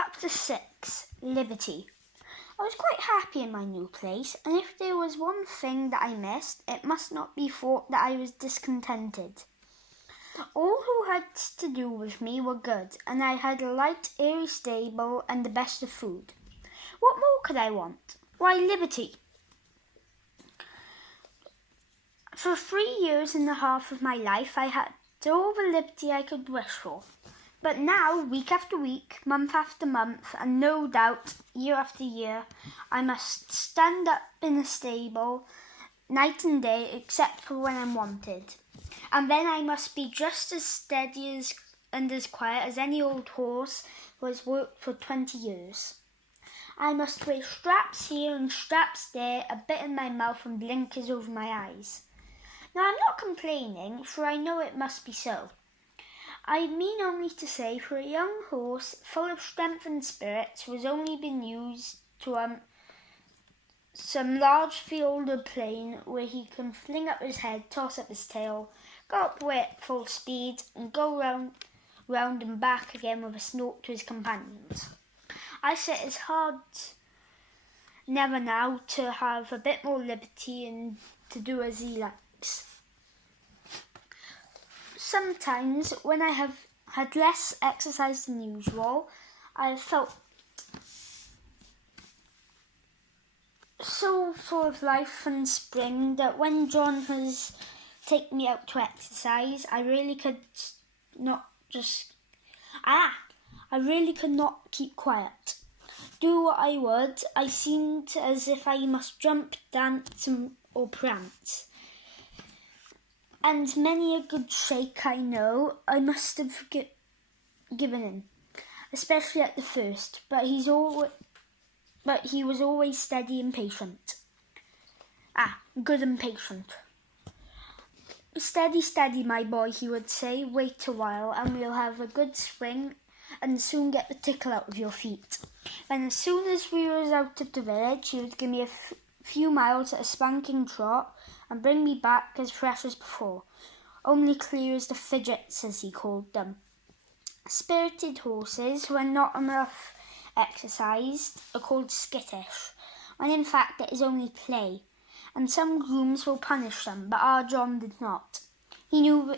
Chapter 6, Liberty. I was quite happy in my new place, and if there was one thing that I missed, it must not be thought that I was discontented. All who had to do with me were good, and I had a light, airy stable and the best of food. What more could I want? Why, liberty. For 3 years and a half of my life, I had all the liberty I could wish for. But now, week after week, month after month, and no doubt year after year, I must stand up in a stable night and day except for when I'm wanted. And then I must be just as steady and as quiet as any old horse who has worked for 20 years. I must wear straps here and straps there, a bit in my mouth and blinkers over my eyes. Now I'm not complaining, for I know it must be so. I mean only to say, for a young horse full of strength and spirits who has only been used to some large field or plain where he can fling up his head, toss up his tail, go up at full speed, and go round and back again with a snort to his companions. I say it's hard never now to have a bit more liberty and to do as he likes. Sometimes, when I have had less exercise than usual, I have felt so full of life and spring that when John has taken me out to exercise, I really could not keep quiet. Do what I would, I seemed as if I must jump, dance, or prance. And many a good shake I know I must have given in, especially at the first, but he was always steady and patient. Good and patient. Steady, steady, my boy, he would say. Wait a while, and we'll have a good swing, and soon get the tickle out of your feet. And as soon as we was out of the village, he would give me a few miles at a spanking trot, and bring me back as fresh as before, only clear as the fidgets, as he called them. Spirited horses, when not enough exercised, are called skittish, when in fact it is only play, and some grooms will punish them, but our John did not. He knew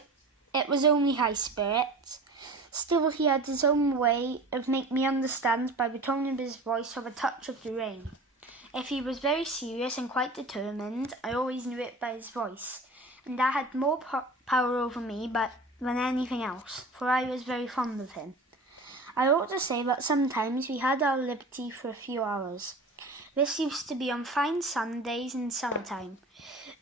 it was only high spirits. Still he had his own way of making me understand by the tone of his voice or the touch of the rein. If he was very serious and quite determined, I always knew it by his voice, and that had more power over me than anything else, for I was very fond of him. I ought to say that sometimes we had our liberty for a few hours. This used to be on fine Sundays in summertime.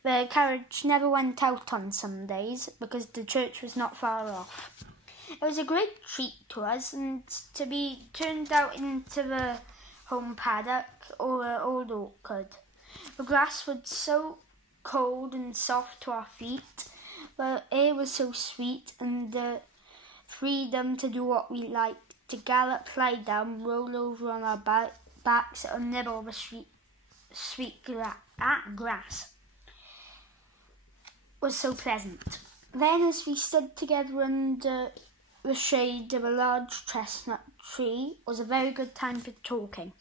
The carriage never went out on Sundays, because the church was not far off. It was a great treat to us, and to be turned out into the home paddock or the old orchard. The grass was so cold and soft to our feet, the air was so sweet, and the freedom to do what we liked, to gallop, lie down, roll over on our backs, or nibble the sweet grass, was so pleasant. Then, as we stood together under the shade of a large chestnut tree, was a very good time for talking.